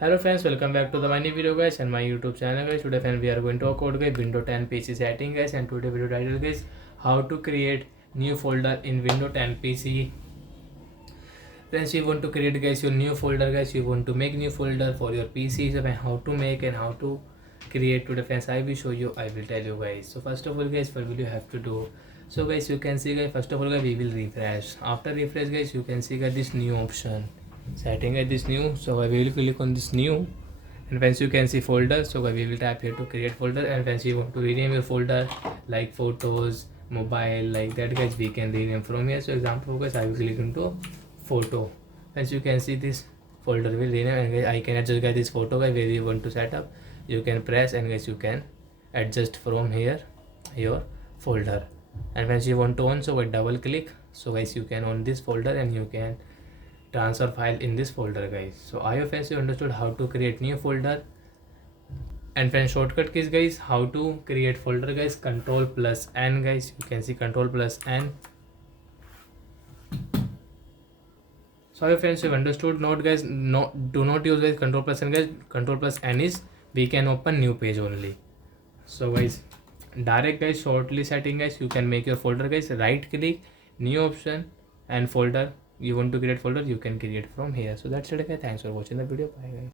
Hello friends, welcome back to the my new video guys and my YouTube channel guys. Today friends we are going to talk about guys Windows 10 PC setting guys, and today video title guys how to create new folder in Windows 10 PC. Friends, you want to create guys your new folder guys, you want to make new folder for your PC. So how to make and how to create today friends I will show you, I will tell you guys. So first of all guys, what will you have to do? So guys, you can see guys, first of all guys we will refresh. After refresh guys, you can see guys this new option setting at this new. So I will click on this new, and once you can see folder, so we will tap here to create folder. And once you want to rename your folder like photos, mobile, like that guys, we can rename from here. So example guys, I will click into photo. As you can see, this folder will rename, and guys, I can adjust guys this photo guys where you want to set up. You can press and guys you can adjust from here your folder. And once you want to on, so double click, so guys you can on this folder and you can transfer file in this folder guys. So I hope you understood how to create new folder. And friends, shortcut keys guys, how to create folder guys, control plus n guys, you can see control plus n. So I hope friends you understood. Note guys, no, do not use guys control plus n guys. Control plus n is we can open new page only. So guys, direct guys, shortly setting guys, you can make your folder guys, right click, new option, and folder you want to create folder you can create from here. So that's it guys, thanks for watching the video, bye guys.